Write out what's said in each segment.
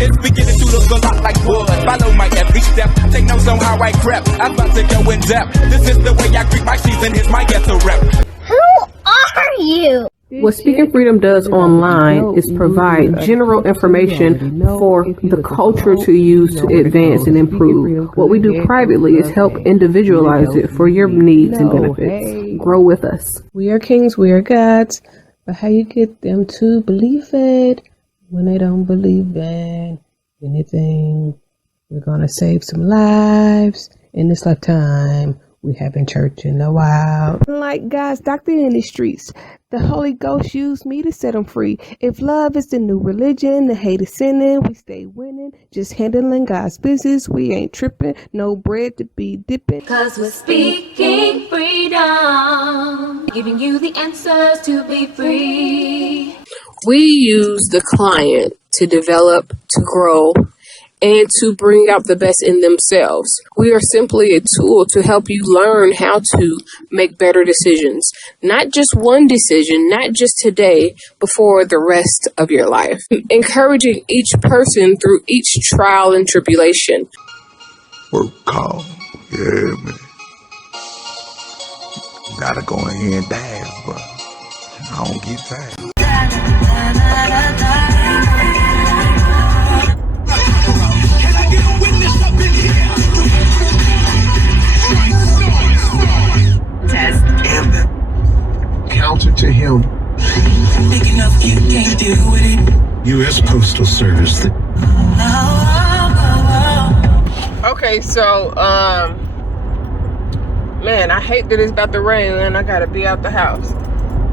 It's beginning to look a lot like wood. Follow my every step. Take notes on how I crept. I'm about to go in depth. This is the way I greet my season. Here's my ghetto rep. Who are you? What Speaking Freedom does online is provide general information for the culture to use to advance and improve. What we do privately is help individualize it for your needs and benefits. Grow with us. We are kings, we are gods, but how you get them to believe it when they don't believe in anything? We're gonna save some lives in this lifetime. We haven't church in a while. Like God's doctor in the streets, the Holy Ghost used me to set them free. If love is the new religion, the hate is sinning, we stay winning. Just handling God's business, we ain't tripping. No bread to be dipping. 'Cause we're speaking freedom, giving you the answers to be free. We use the client to develop, to grow, and to bring out the best in themselves. We are simply a tool to help you learn how to make better decisions. Not just one decision, not just today, but for the rest of your life. Encouraging each person through each trial and tribulation. Work call. Yeah, man. Gotta go in here and dance, but I don't get tired. Counter to him. Big enough you can't deal with it. U.S. Postal Service. Okay, so, man, I hate that it's about to rain and I gotta be out the house.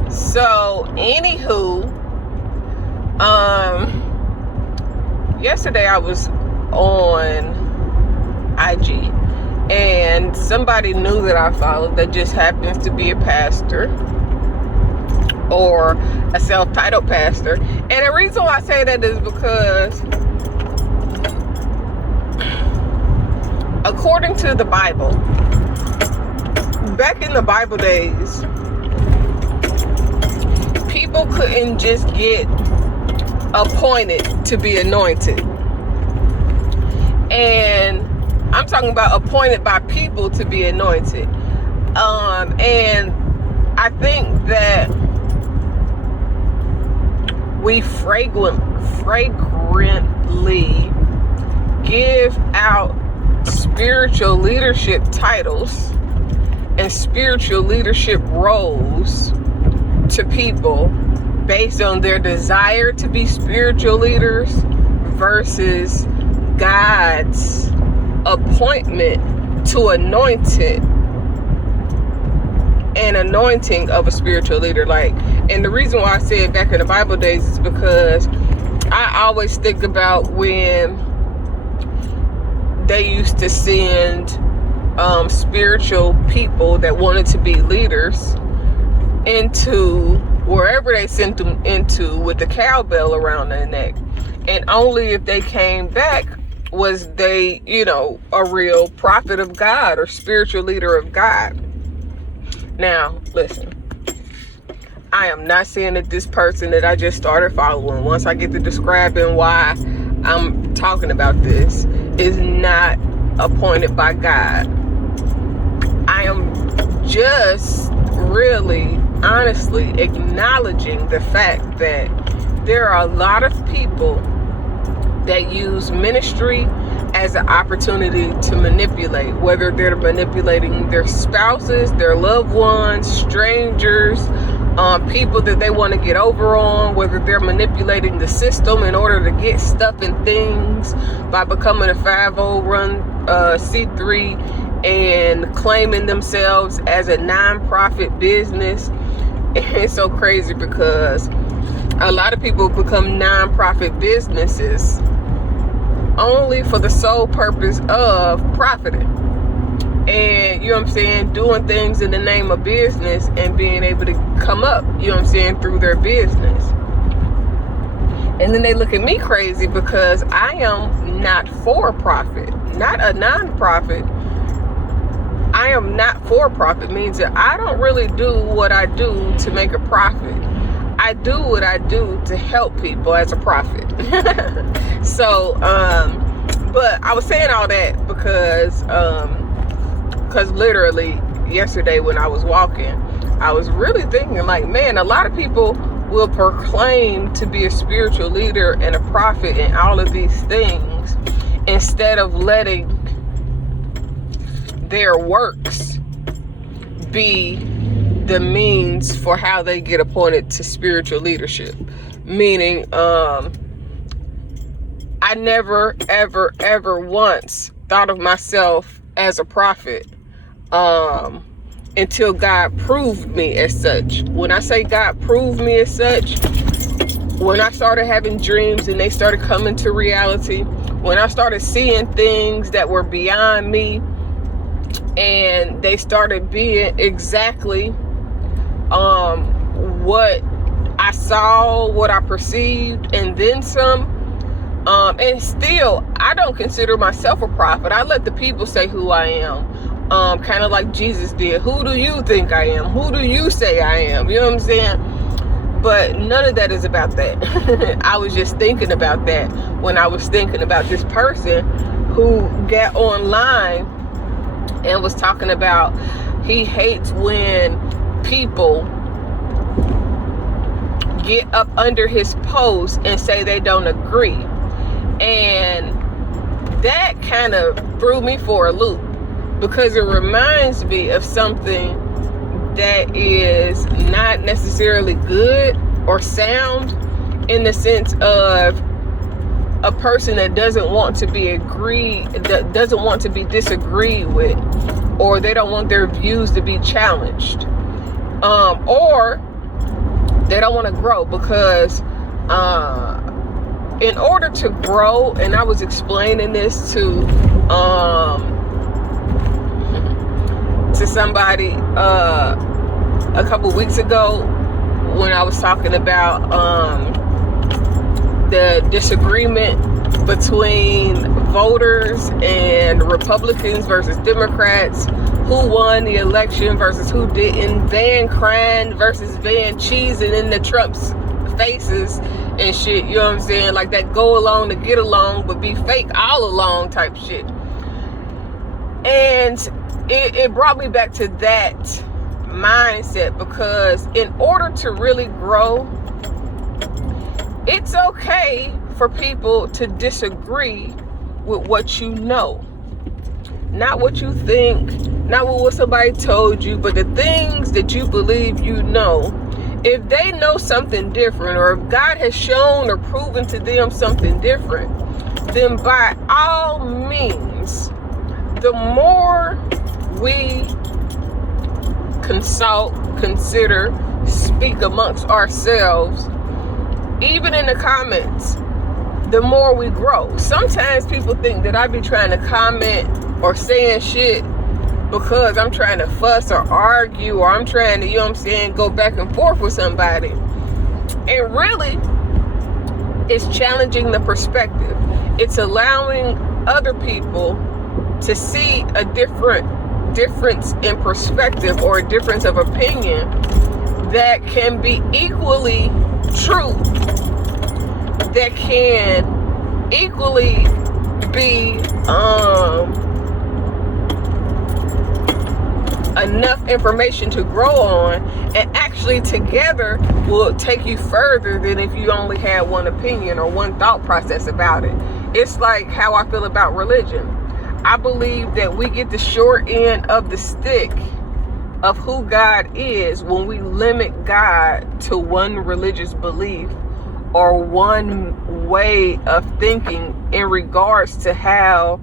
So, anywho, yesterday I was on IG and somebody new that I followed that just happens to be a pastor or a self-titled pastor. And the reason why I say that is because according to the Bible, back in the Bible days, people couldn't just get appointed to be anointed. And I'm talking about appointed by people to be anointed. And I think that we fragrantly give out spiritual leadership titles and spiritual leadership roles to people based on their desire to be spiritual leaders versus God's appointment to anointing of a spiritual leader. And the reason why I said back in the Bible days is because I always think about when they used to send spiritual people that wanted to be leaders into wherever they sent them into with the cowbell around their neck. And only if they came back was they, a real prophet of God or spiritual leader of God. Now, listen, I am not saying that this person that I just started following, once I get to describing why I'm talking about this, is not appointed by God. I am just really, honestly acknowledging the fact that there are a lot of people that use ministry as an opportunity to manipulate, whether they're manipulating their spouses, their loved ones, strangers, people that they want to get over on, whether they're manipulating the system in order to get stuff and things by becoming a 501c3 and claiming themselves as a non-profit business. It's so crazy because a lot of people become non-profit businesses only for the sole purpose of profiting. And, you know what I'm saying, doing things in the name of business and being able to come up, you know what I'm saying, through their business. And then they look at me crazy because I am not for profit, not a non-profit. I am not for profit means that I don't really do what I do to make a profit. I do what I do to help people as a prophet. So, but I was saying all that because literally yesterday when I was walking, I was really thinking like, man, a lot of people will proclaim to be a spiritual leader and a prophet and all of these things instead of letting their works be the means for how they get appointed to spiritual leadership. Meaning, I never, ever, ever once thought of myself as a prophet until God proved me as such. When I say God proved me as such, when I started having dreams and they started coming to reality, when I started seeing things that were beyond me and they started being exactly what I saw, what I perceived, and then some. And still, I don't consider myself a prophet. I let the people say who I am. Kind of like Jesus did. Who do you think I am? Who do you say I am? You know what I'm saying? But none of that is about that. I was just thinking about that when I was thinking about this person who got online and was talking about he hates when people get up under his post and say they don't agree. And that kind of threw me for a loop, because it reminds me of something that is not necessarily good or sound, in the sense of a person that doesn't want to be disagreed with, or they don't want their views to be challenged, or they don't want to grow. Because in order to grow, and I was explaining this to somebody a couple weeks ago when I was talking about the disagreement between voters and Republicans versus Democrats, who won the election versus who didn't, Van crying versus Van cheesing in the Trump's faces and shit, you know what I'm saying? Like that go along to get along but be fake all along type shit. And it brought me back to that mindset, because in order to really grow, it's okay for people to disagree with what you know. Not what you think, not what somebody told you, but the things that you believe you know. If they know something different, or if God has shown or proven to them something different, then by all means, the more we consult, consider, speak amongst ourselves, even in the comments, the more we grow. Sometimes people think that I be trying to comment or saying shit because I'm trying to fuss or argue, or I'm trying to, you know what I'm saying, go back and forth with somebody. And really, it's challenging the perspective. It's allowing other people to see a difference in perspective, or a difference of opinion that can be equally true, that can equally be enough information to grow on, and actually together will take you further than if you only had one opinion or one thought process about it. It's like how I feel about religion. I believe that we get the short end of the stick of who God is when we limit God to one religious belief or one way of thinking in regards to how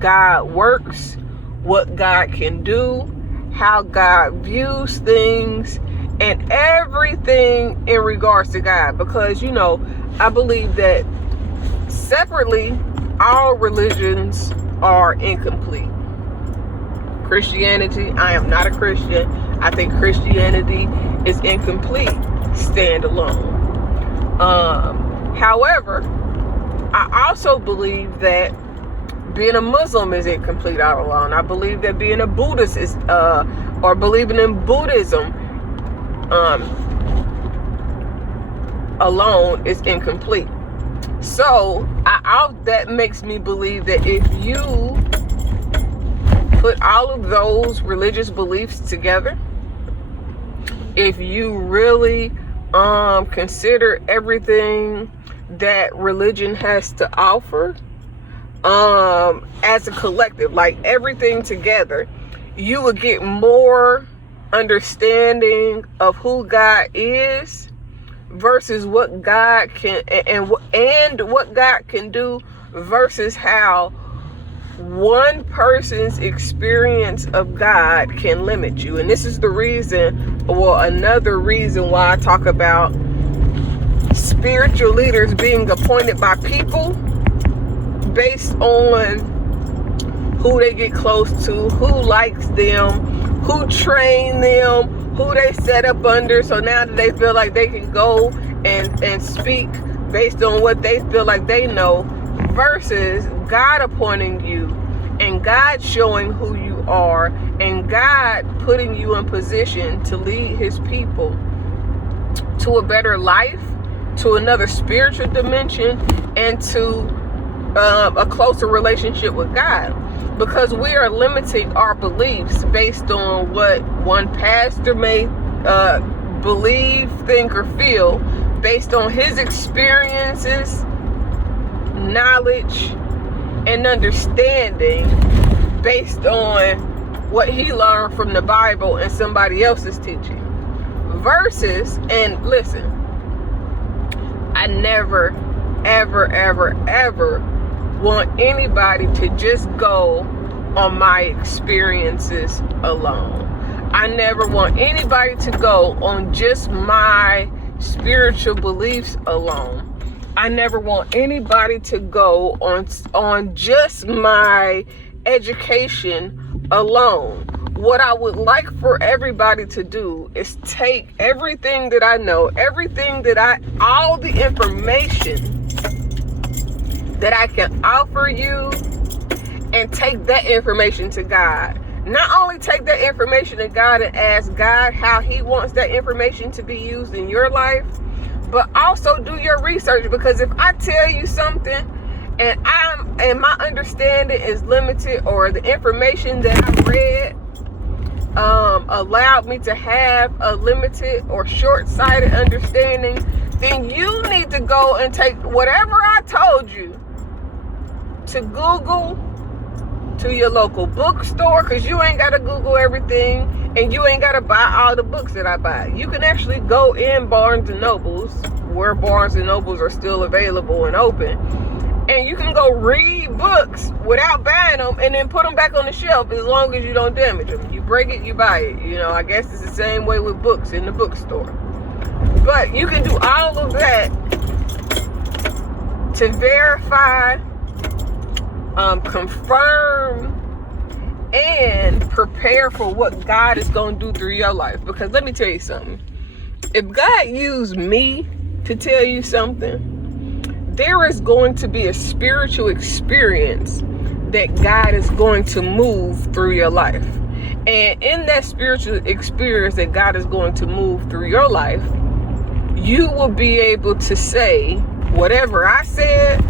God works, what God can do, how God views things, and everything in regards to God. Because, you know, I believe that separately, all religions are incomplete. Christianity, I am not a Christian. I think Christianity is incomplete, standalone. However, I also believe that being a Muslim is incomplete all alone. I believe that being a Buddhist is, or believing in Buddhism, alone is incomplete. So that makes me believe that if you put all of those religious beliefs together, if you really consider everything that religion has to offer as a collective, like everything together, you would get more understanding of who God is versus what God can and what God can do versus how one person's experience of God can limit you. And this is the reason, well, another reason why I talk about spiritual leaders being appointed by people based on who they get close to, who likes them, who train them, who they set up under, so now that they feel like they can go and speak based on what they feel like they know, versus God appointing you and God showing who you are and God putting you in position to lead his people to a better life, to another spiritual dimension, and to a closer relationship with God. Because we are limiting our beliefs based on what one pastor may believe, think, or feel, based on his experiences, knowledge, and understanding, based on what he learned from the Bible and somebody else's teaching. Versus, and listen, I never, ever, ever, ever want anybody to just go on my experiences alone. I never want anybody to go on just my spiritual beliefs alone. I never want anybody to go on just my education alone. What I would like for everybody to do is take everything that I know, all the information that I can offer you, and take that information to God. Not only take that information to God and ask God how he wants that information to be used in your life, but also do your research. Because if I tell you something and my understanding is limited, or the information that I read allowed me to have a limited or short-sighted understanding, then you need to go and take whatever I told you to Google, to your local bookstore, because you ain't got to Google everything, and you ain't got to buy all the books that I buy. You can actually go in Barnes and Nobles, where Barnes and Nobles are still available and open, and you can go read books without buying them, and then put them back on the shelf as long as you don't damage them. You break it, you buy it. You know, I guess it's the same way with books in the bookstore. But you can do all of that to verify, confirm, and prepare for what God is going to do through your life. Because let me tell you something. If God used me to tell you something, there is going to be a spiritual experience that God is going to move through your life. And in that spiritual experience that God is going to move through your life, you will be able to say whatever I said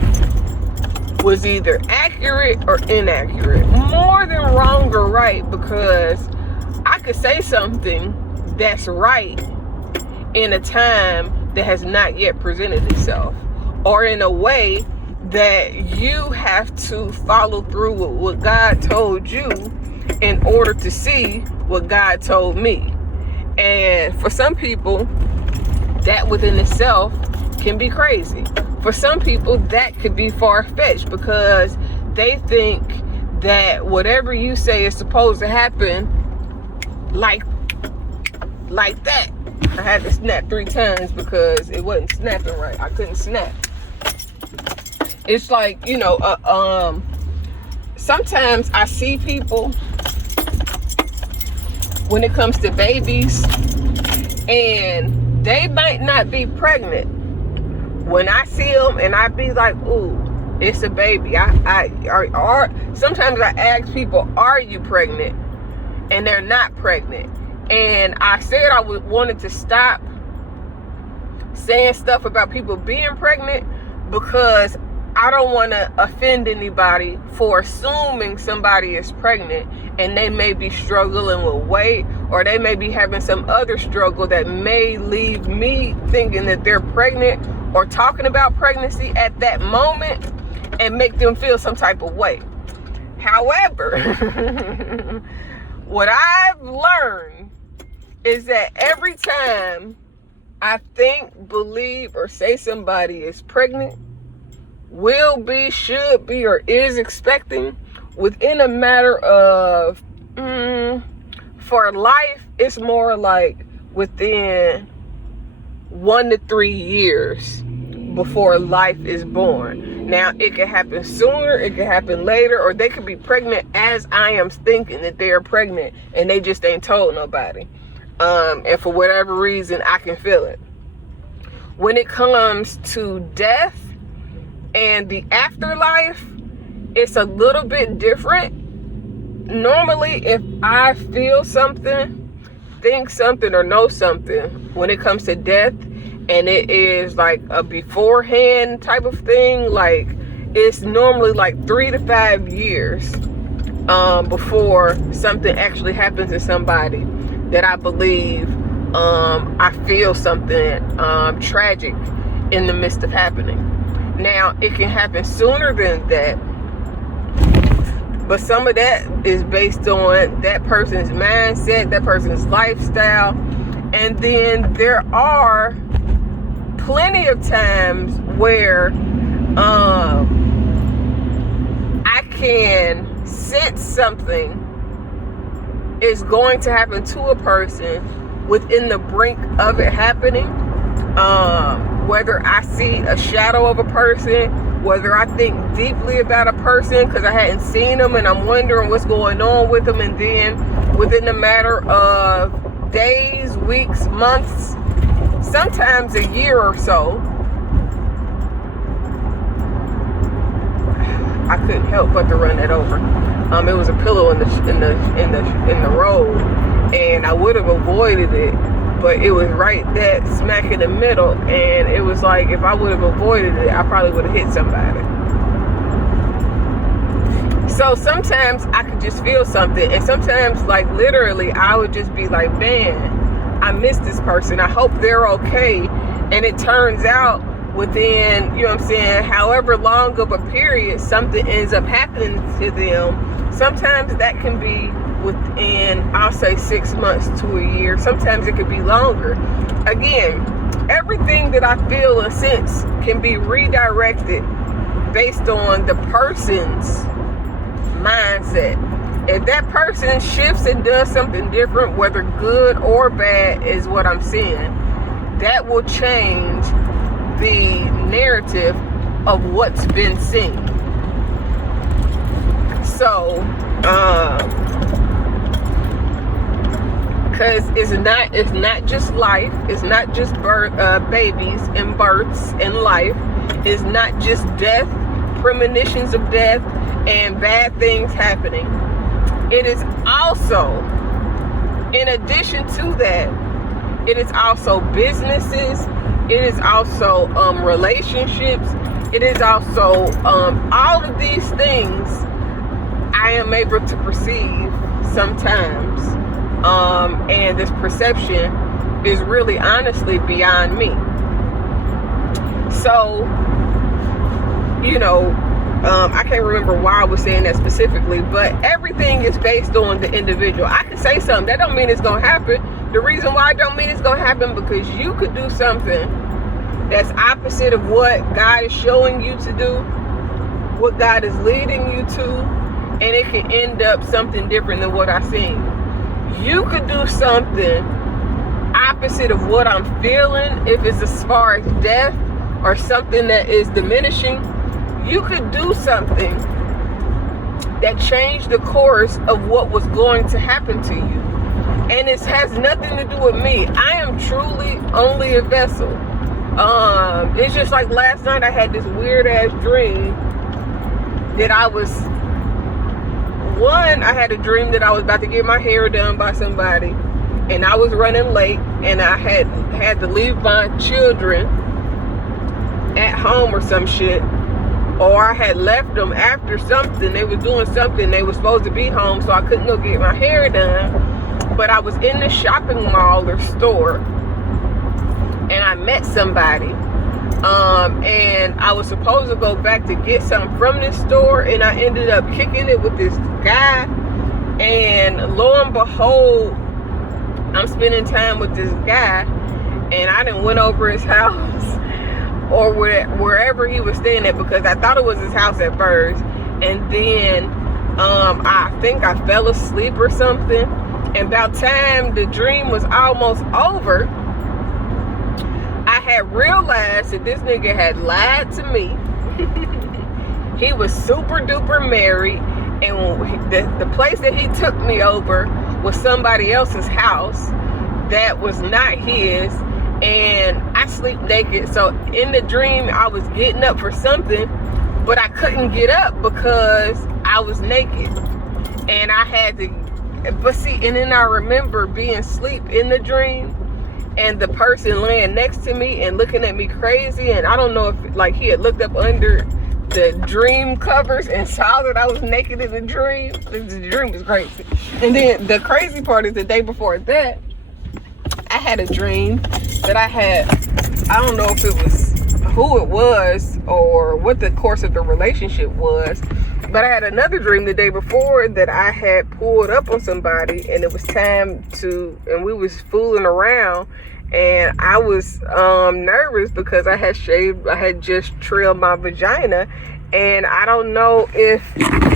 was either accurate or inaccurate, more than wrong or right, because I could say something that's right in a time that has not yet presented itself, or in a way that you have to follow through with what God told you in order to see what God told me. And for some people, that within itself can be crazy. For some people, that could be far-fetched, because they think that whatever you say is supposed to happen like that. I had to snap 3 times because it wasn't snapping right. I couldn't snap. It's like, you know, sometimes I see people when it comes to babies, and they might not be pregnant. When I see them and I be like, ooh, it's a baby. Sometimes I ask people, are you pregnant? And they're not pregnant. And I said I wanted to stop saying stuff about people being pregnant because I don't want to offend anybody for assuming somebody is pregnant and they may be struggling with weight, or they may be having some other struggle that may leave me thinking that they're pregnant or talking about pregnancy at that moment and make them feel some type of way. However, what I've learned is that every time I think, believe, or say somebody is pregnant, will be, should be, or is expecting, within a matter of, for life, it's more like within 1 to 3 years before life is born. Now, it can happen sooner, it can happen later, or they could be pregnant as I am thinking that they are pregnant and they just ain't told nobody. And for whatever reason, I can feel it. When it comes to death and the afterlife, it's a little bit different. Normally, if I feel something, think something, or know something when it comes to death, and it is like a beforehand type of thing, like it's normally like 3 to 5 years before something actually happens to somebody that I believe I feel something tragic in the midst of happening. Now, it can happen sooner than that, but some of that is based on that person's mindset, that person's lifestyle. And then there are plenty of times where I can sense something is going to happen to a person within the brink of it happening. Whether I see a shadow of a person, whether I think deeply about a person because I hadn't seen them and I'm wondering what's going on with them, and then within a matter of days, weeks, months, sometimes a year or so, I couldn't help but to run that over. It was a pillow in the road, and I would have avoided it, but it was right there, smack in the middle, and it was like if I would have avoided it, I probably would have hit somebody. So sometimes I could just feel something, and sometimes, like, literally, I would just be like, man, I miss this person. I hope they're okay. And it turns out within, you know what I'm saying, however long of a period something ends up happening to them. Sometimes that can be within, I'll say, 6 months to a year. Sometimes it could be longer. Again, everything that I feel and sense can be redirected based on the person's mindset. If that person shifts and does something different, whether good or bad is what I'm seeing, that will change the narrative of what's been seen. So, because it's not just life, it's not just babies and births and life, it's not just death, premonitions of death, and bad things happening. It is also, in addition to that, it is also businesses, it is also relationships, it is also all of these things I am able to perceive sometimes, and this perception is really honestly beyond me. So, you know, I can't remember why I was saying that specifically, but everything is based on the individual. I can say something, that don't mean it's gonna happen. The reason why I don't mean it's gonna happen, because you could do something that's opposite of what God is showing you to do, what God is leading you to, and it can end up something different than what I seen. You could do something opposite of what I'm feeling, if it's as far as death or something that is diminishing. You could do something that changed the course of what was going to happen to you. And it has nothing to do with me. I am truly only a vessel. It's just like last night I had this weird ass dream that I had a dream that I was about to get my hair done by somebody. and I was running late, and I had to leave my children at home or some shit, or I had left them after something. They was doing something. They were supposed to be home, so I couldn't go get my hair done. But I was in the shopping mall or store, and I met somebody. And I was supposed to go back to get something from this store, and I ended up kicking it with this guy. And lo and behold, I'm spending time with this guy, and I done went over his house or wherever he was staying at, because I thought it was his house at first, and then I think I fell asleep or something, and about time the dream was almost over, I had realized that this nigga had lied to me. He was super duper married, and the place that he took me over was somebody else's house that was not his. And I sleep naked, so in the dream I was getting up for something, but I couldn't get up because I was naked, and I had to. But see, and then I remember being asleep in the dream, and the person laying next to me and looking at me crazy, and I don't know if like he had looked up under the dream covers and saw that I was naked in the dream. The dream was crazy. And then the crazy part is the day before that, I had a dream that I don't know if it was who it was or what the course of the relationship was, but I had another dream the day before that I had pulled up on somebody, and it was time to, and we was fooling around, and I was nervous because I had just trailed my vagina, and I don't know if,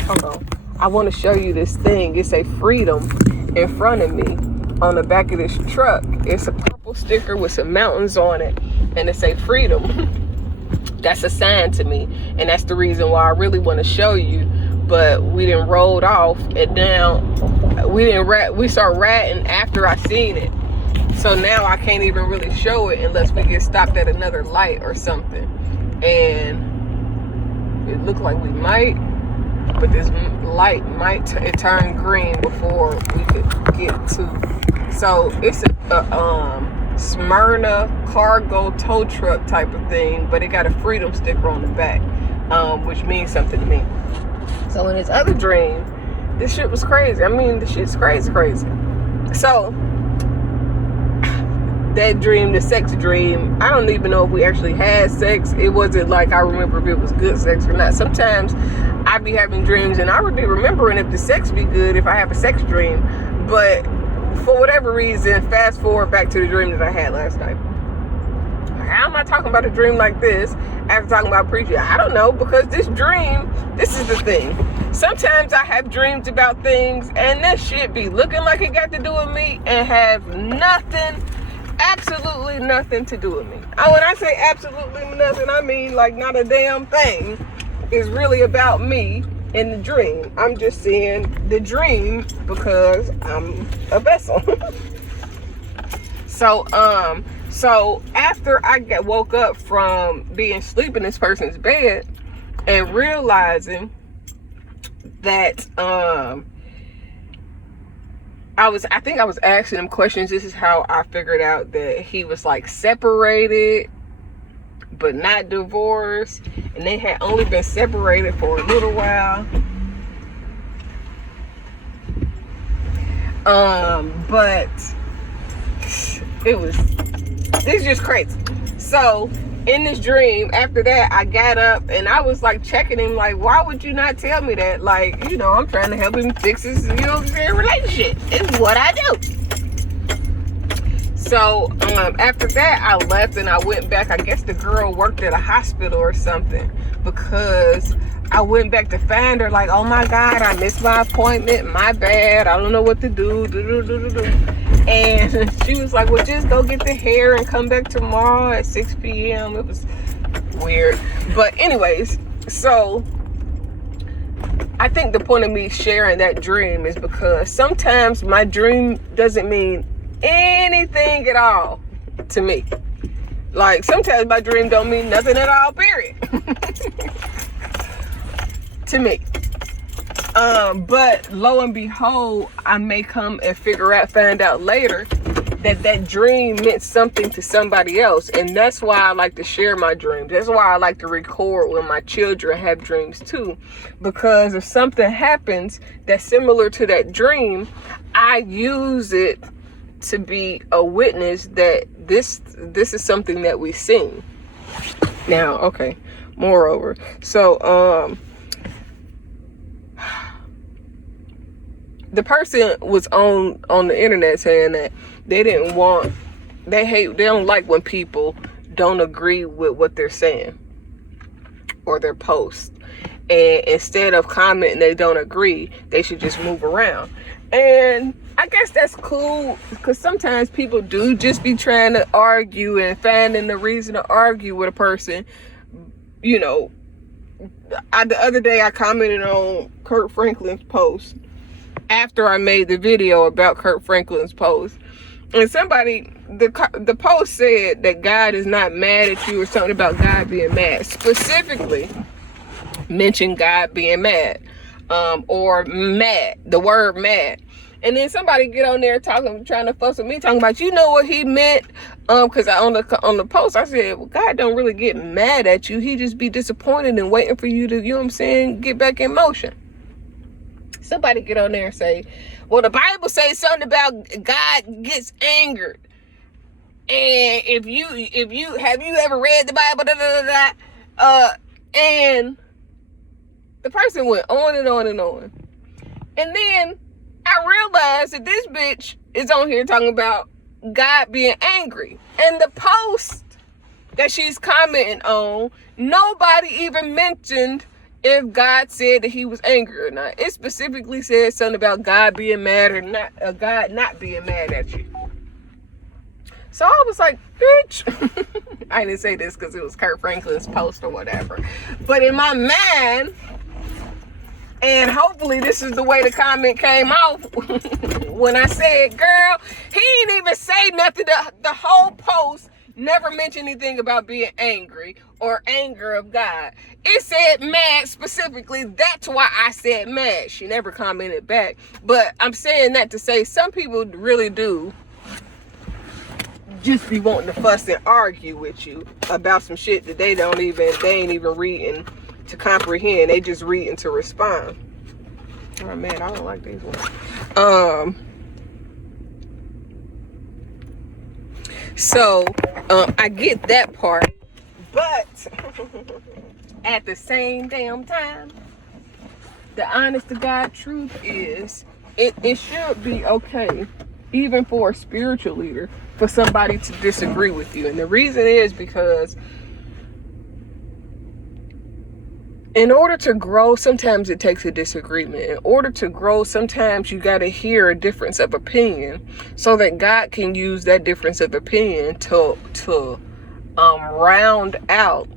hold on, I want to show you this thing. It's a freedom in front of me on the back of this truck. It's a purple sticker with some mountains on it, and it say freedom. That's a sign to me, and that's the reason why I really want to show you, but we didn't rolled off, and now we start ratting after I seen it, so now I can't even really show it unless we get stopped at another light or something. And it looked like we might, but this light might turn green before we could get to. So it's a Smyrna cargo tow truck type of thing, but it got a freedom sticker on the back, which means something to me. So in this other dream, this shit was crazy. I mean, the shit's crazy. So that dream, the sex dream, I don't even know if we actually had sex. It wasn't like I remember if it was good sex or not. Sometimes I'd be having dreams and I would be remembering if the sex be good if I have a sex dream, but for whatever reason, fast forward back to the dream that I had last night. How am I talking about a dream like this after talking about preaching? I don't know, because this is the thing. Sometimes I have dreams about things and that shit be looking like it got to do with me and have nothing, absolutely nothing to do with me. Oh, when I say absolutely nothing, I mean like not a damn thing is really about me. In the dream, I'm just seeing the dream because I'm a vessel. So after I woke up from being asleep in this person's bed and realizing that I think I was asking him questions. This is how I figured out that he was like separated but not divorced, and they had only been separated for a little while. But it's just crazy. So in this dream, after that, I got up and I was like checking him, like, why would you not tell me that? Like, you know, I'm trying to help him fix his, you know what I'm saying, relationship. It's what I do. So after that, I left and I went back. I guess the girl worked at a hospital or something, because I went back to find her, like, oh my God, I missed my appointment. My bad. I don't know what to do. And she was like, well, just go get the hair and come back tomorrow at 6 p.m. It was weird. But anyways, so I think the point of me sharing that dream is because sometimes my dream doesn't mean anything at all to me. Like, sometimes my dream don't mean nothing at all, period. To me. But lo and behold, I may come and find out later that dream meant something to somebody else. And that's why I like to share my dreams. That's why I like to record when my children have dreams too. Because if something happens that's similar to that dream, I use it to be a witness that this is something that we've seen. Now, okay, moreover. So, the person was on the internet saying that they don't like when people don't agree with what they're saying or their post. And instead of commenting they don't agree, they should just move around. And I guess that's cool, because sometimes people do just be trying to argue and finding the reason to argue with a person. You know, the other day I commented on Kurt Franklin's post after I made the video about Kurt Franklin's post. And the post said that God is not mad at you, or something about God being mad. Specifically mentioned God being mad, or mad, the word mad. And then somebody get on there trying to fuss with me, talking about, you know what he meant? Because on the post I said, well, God don't really get mad at you. He just be disappointed and waiting for you to, you know what I'm saying, get back in motion. Somebody get on there and say, well, the Bible says something about God gets angered. And if you have you ever read the Bible? And the person went on and on and on. And then I realized that this bitch is on here talking about God being angry. And the post that she's commenting on, nobody even mentioned if God said that he was angry or not. It specifically said something about God being mad or not, God not being mad at you. So I was like, bitch. I didn't say this because it was Kurt Franklin's post or whatever. But in my mind, and hopefully this is the way the comment came off when I said, girl, he didn't even say nothing. The whole post never mentioned anything about being angry or anger of God. It said mad specifically. That's why I said mad. She never commented back. But I'm saying that to say some people really do just be wanting to fuss and argue with you about some shit that they ain't even reading to comprehend. They just reading to respond. Oh man, I don't like these ones. So I get that part, but at the same damn time, the honest to God truth is it should be okay, even for a spiritual leader, for somebody to disagree with you. And the reason is because in order to grow, sometimes it takes a disagreement. In order to grow, sometimes you got to hear a difference of opinion so that God can use that difference of opinion to round out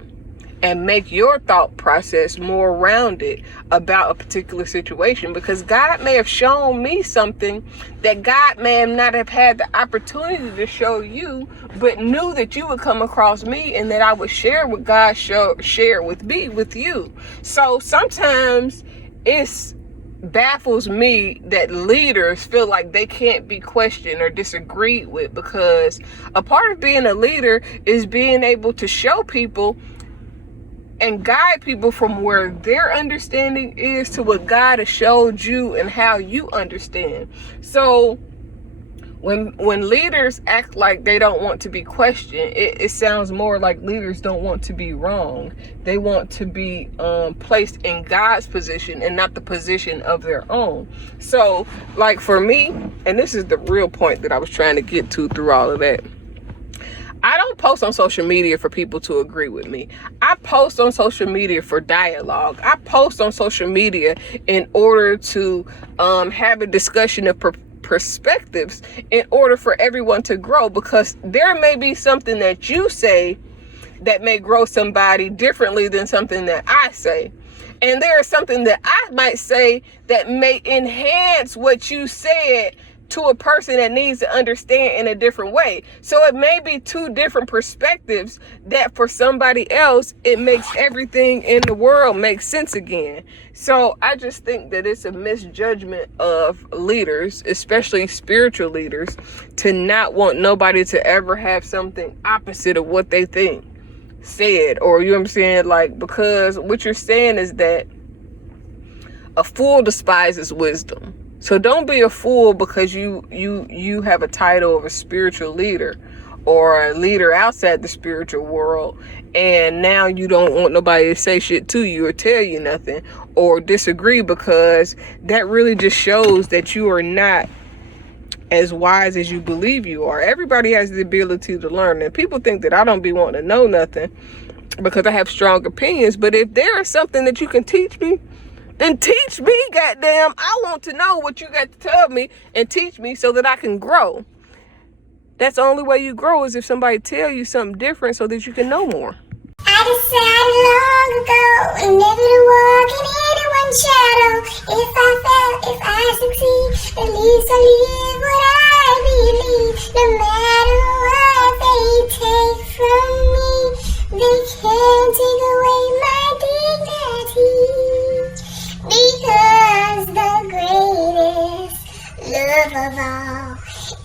and make your thought process more rounded about a particular situation. Because God may have shown me something that God may not have had the opportunity to show you, but knew that you would come across me and that I would share what God shared with me, with you. So sometimes it baffles me that leaders feel like they can't be questioned or disagreed with, because a part of being a leader is being able to show people and guide people from where their understanding is to what God has showed you and how you understand. So when leaders act like they don't want to be questioned, it sounds more like leaders don't want to be wrong. They want to be placed in God's position and not the position of their own. So like for me, and this is the real point that I was trying to get to through all of that, I don't post on social media for people to agree with me. I post on social media for dialogue. I post on social media in order to have a discussion of perspectives in order for everyone to grow, because there may be something that you say that may grow somebody differently than something that I say. And there is something that I might say that may enhance what you said to a person that needs to understand in a different way. So it may be two different perspectives that for somebody else, it makes everything in the world make sense again. So I just think that it's a misjudgment of leaders, especially spiritual leaders, to not want nobody to ever have something opposite of what they think said, or you know what I'm saying? Like, because what you're saying is that a fool despises wisdom. So don't be a fool because you have a title of a spiritual leader or a leader outside the spiritual world, and now you don't want nobody to say shit to you or tell you nothing or disagree, because that really just shows that you are not as wise as you believe you are. Everybody has the ability to learn, and people think that I don't be wanting to know nothing because I have strong opinions. But if there is something that you can teach me, then teach me, goddamn. I want to know what you got to tell me and teach me so that I can grow. That's the only way you grow, is if somebody tell you something different so that you can know more. I decided long ago never to walk in anyone's shadow. If I fail, if I succeed, at least I live what I believe. No matter what they take from me, they can't take away my dignity. Because the greatest love of all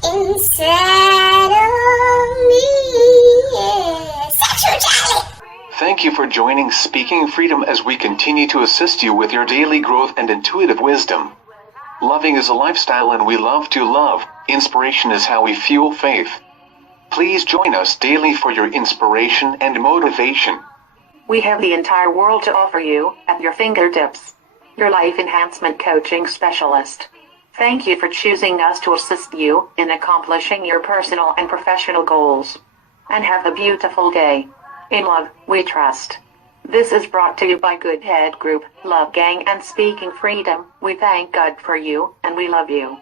inside of me is sexuality. Thank you for joining Speaking Freedom as we continue to assist you with your daily growth and intuitive wisdom. Loving is a lifestyle and we love to love. Inspiration is how we fuel faith. Please join us daily for your inspiration and motivation. We have the entire world to offer you at your fingertips. Your life enhancement coaching specialist. Thank you for choosing us to assist you in accomplishing your personal and professional goals. And have a beautiful day. In love, we trust. This is brought to you by Good Head Group, Love Gang, and Speaking Freedom. We thank God for you, and we love you.